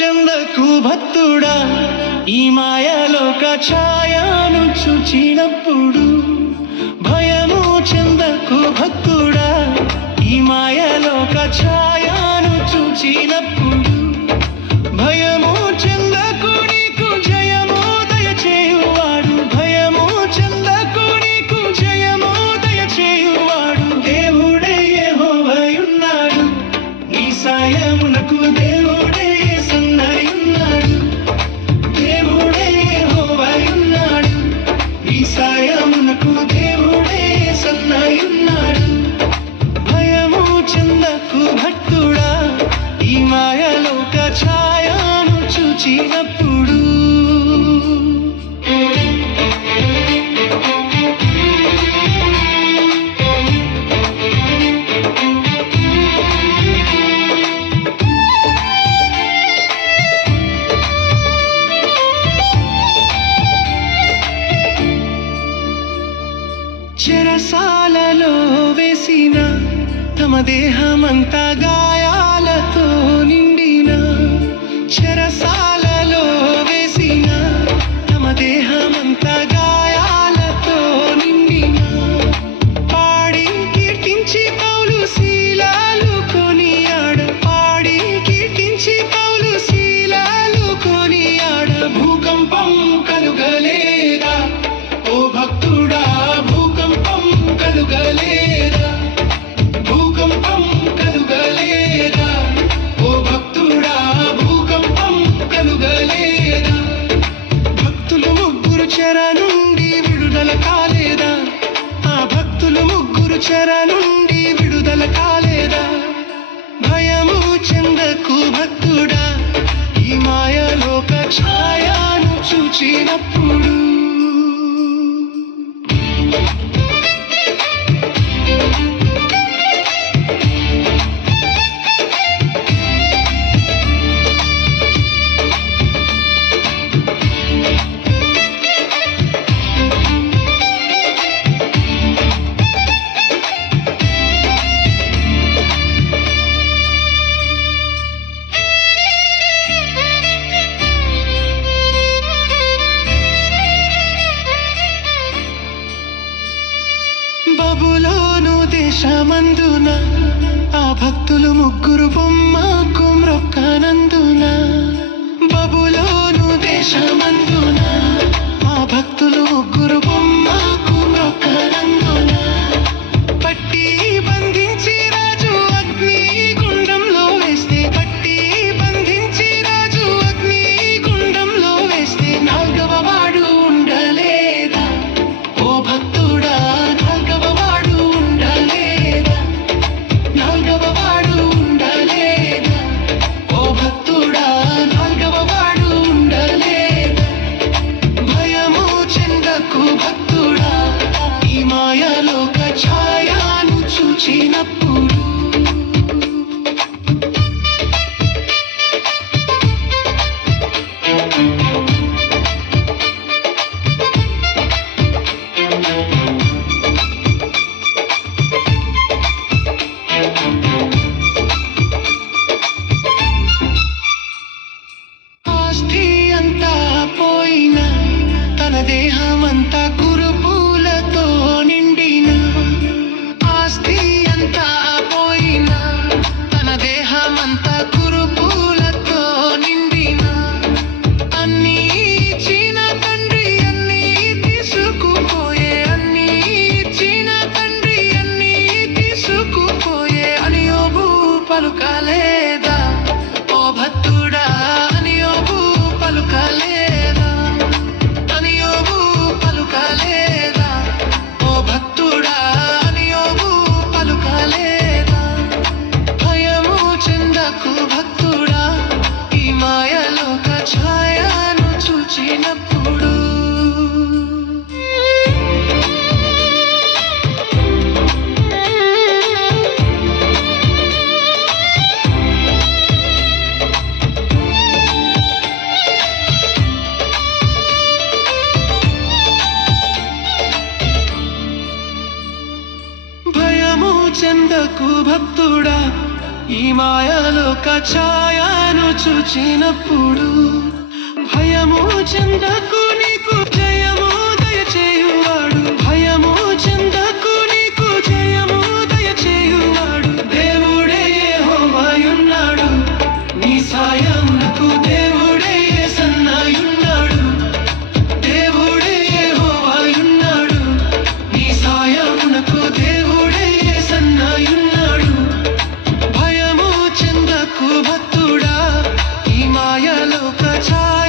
చెందకు భక్తుడా ఈ మాయలోక ఛాయను చూచినప్పుడు భయము చెందకు భక్తుడా ఈ మాయలోక ఛాయను చూచినప్పుడు భయము చెందకు నీకు జయము దయచేయువాడు భయము చెందకు నీకు జయము దయచేయువాడు దేవుడే యెహోవాయున్నాడు నీ సాయమునకు దేవుడే యేసయ్యున్నాడు దేవుడే యెహోవాయున్నాడు నీ సాయమునకు దేవుడే యేసయ్యున్నాడు భయము చెందకు భక్తుడా ఈ మాయలోక ఛాయను చూచినప్పుడు చెరసాలలో వేసిన తమ దేహమంతా గాయాలతో నిండిన చెరసాలలో వేసిన తమ దేహమంతా గాయాలతో నిండిన పాడి కీర్తించి పౌలు శీలాలు కొనియాడ పాడి కీర్తించి పౌలు శీలాలు కొనియాడ భూకంపం కలుగలేదా ఓ భక్తుడా భూకంపం కలుగలేదా భూకంపం కలుగలేదా ఓ భక్తుడా భూకంపం కలుగలేదా భక్తులు ముగ్గురు చెర నుండి విడుదల కాలేదా ఆ భక్తులు ముగ్గురు చెర నుండి విడుదల కాలేదా భయము చెందకు భక్తుడా ఈ మాయలోక ఛాయను చూచినప్పుడు బబులోను దేశమందున ఆ భక్తులు ముగ్గురు బొమ్మకు మ్రొక్కనందున బబులోను దేశమందున ఆ భక్తులు ముగ్గురు బొమ్మకు మ్రొక్కనందున పట్టి బంధించి రాజు అగ్ని గుండంలో వేస్తే పట్టి బంధించి రాజు అగ్ని గుండంలో వేస్తే నాల్గవ వాడు ఉండలేదా ఓ భక్తుడా నాల్గవ వాడు ఉండలేదా నాల్గవ వాడు ఉండలేదా ఓ భక్తుడా మాయలోక ఛాయను చూచినప్పుడు భయము చెందకు, నీకు జయము దయచేయువాడు. భయము చెందకు, నీకు జయము దయచేయువాడు. దేవుడే యెహోవాయున్నాడు, నీ సాయమునకు దేవుడే యేసయ్యున్నాడు. దేవుడే యెహోవాయున్నాడు, నీ సాయమునకు దేవుడే యేసయ్యున్నాడు. భయము చెందకు భక్తుడా, ఈ మాయలోక ఛాయ